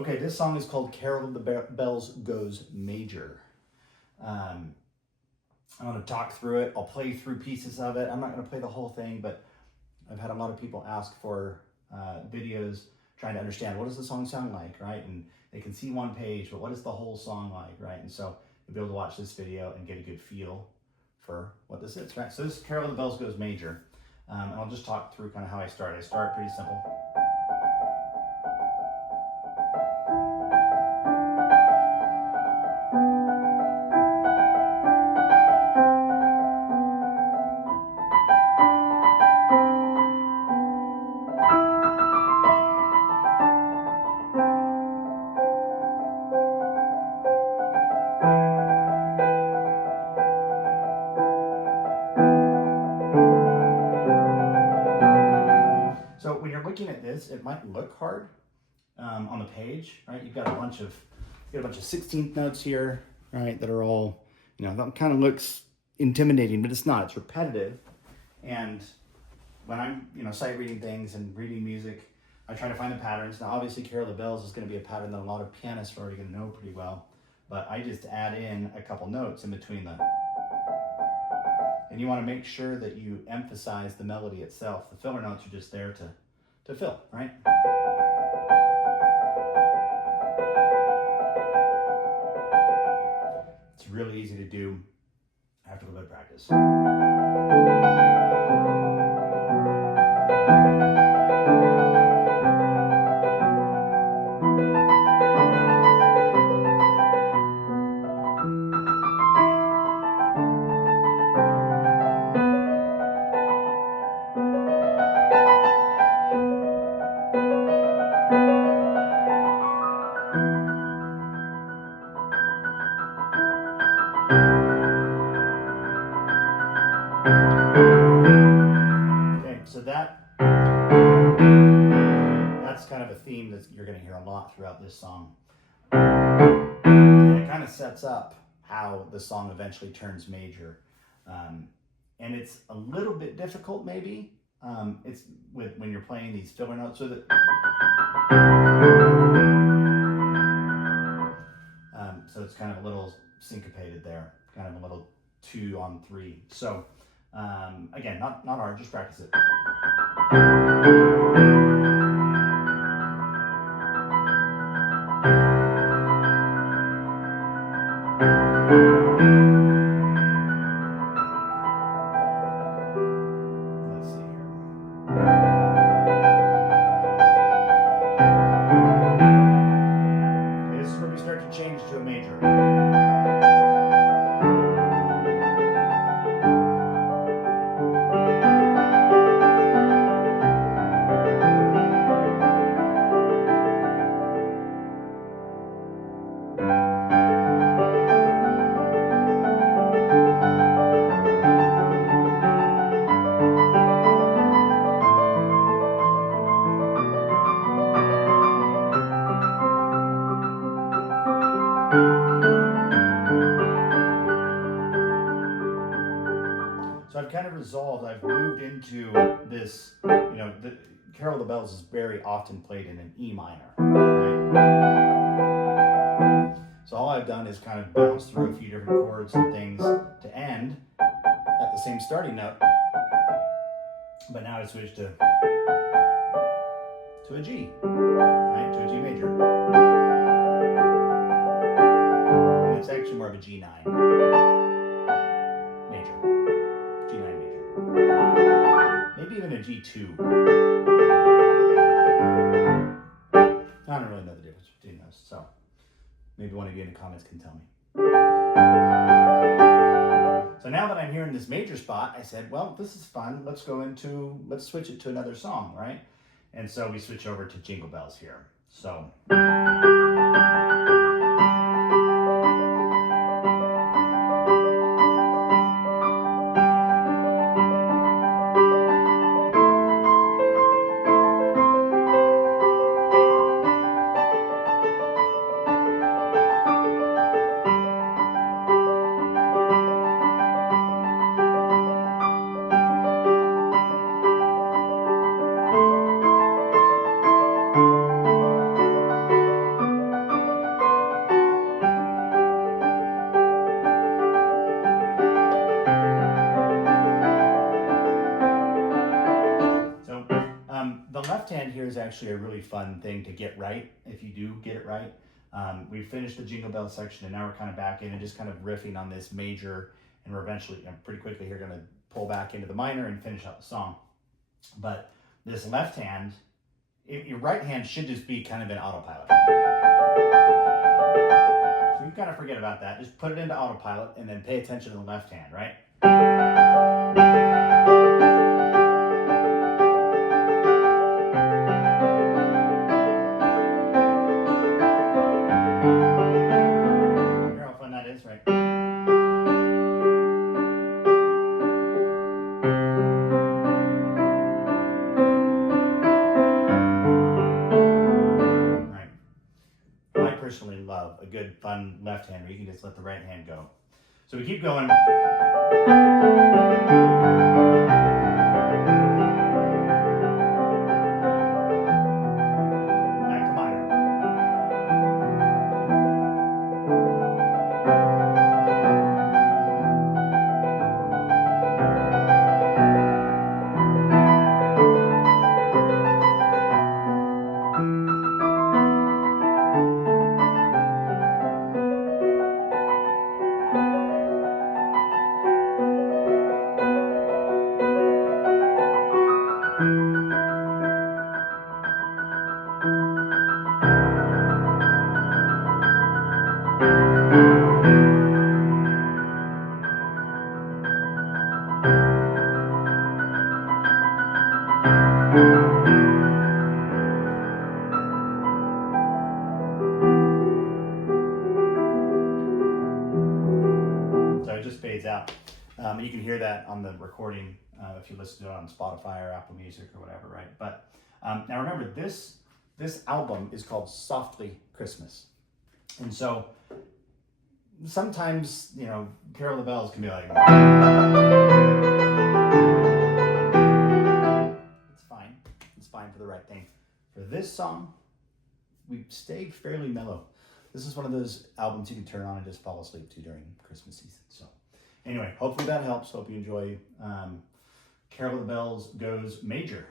Okay, this song is called Carol of the Bells Goes Major. I'm going to talk through it. I'll play through pieces of it. I'm not going to play the whole thing, but I've had a lot of people ask for videos trying to understand what does the song sound like, right? And they can see one page, but what is the whole song like, right? And so you'll be able to watch this video and get a good feel for what this is, right? So this is Carol of the Bells Goes Major. And I'll just talk through kind of how I start. I start pretty simple. So when you're looking at this, it might look hard on the page, right? You've got a bunch of 16th notes here, right? That are all, that kind of looks intimidating, but it's not. It's repetitive. And when I'm, sight reading things and reading music, I try to find the patterns. Now, obviously, Carol of the Bells is going to be a pattern that a lot of pianists are already going to know pretty well. But I just add in a couple notes in between them. And you want to make sure that you emphasize the melody itself. The filler notes are just there to fill, right? It's really easy to do after a little bit of practice. So that's kind of a theme that you're going to hear a lot throughout this song. And it kind of sets up how the song eventually turns major. And it's a little bit difficult maybe. It's when you're playing these filler notes with it. So it's kind of a little syncopated there, kind of a little 2 on 3. So again, not hard, just practice it. Let's see here. Okay, this is where we start to change to a major. So I've kind of resolved, I've moved into this, the Carol of the Bells is very often played in an E minor, right? So all I've done is kind of bounce through a few different chords and things to end at the same starting note. But now I switch to a G, right? To a G major. And it's actually more of a G9 major. G9 major. Maybe even a G2. I don't really know the difference between those, so maybe one of you in the comments can tell me. So now that I'm here in this major spot, I said, well, this is fun. Let's switch it to another song, right? And so we switch over to Jingle Bells here. So. actually a really fun thing to get right if you do get it right. We finished the Jingle Bells section, and now we're kind of back in and just kind of riffing on this major, and we're eventually, pretty quickly here, going to pull back into the minor and finish out the song. But this left hand, your right hand should just be kind of in autopilot. So you kind of forget about that. Just put it into autopilot and then pay attention to the left hand, right? Hear how fun that is, right? I personally love a good, fun left hand where you can just let the right hand go. So we keep going. Back to minor. So it just fades out. And you can hear that on the recording if you listen to it on Spotify or Apple Music or whatever, right? But now remember, this album is called Softly Christmas. And so sometimes, you know, Carol of the Bells can be like, it's fine. It's fine for the right thing. For this song, we stay fairly mellow. This is one of those albums you can turn on and just fall asleep to during Christmas season. So anyway, hopefully that helps. Hope you enjoy Carol of the Bells Goes Major.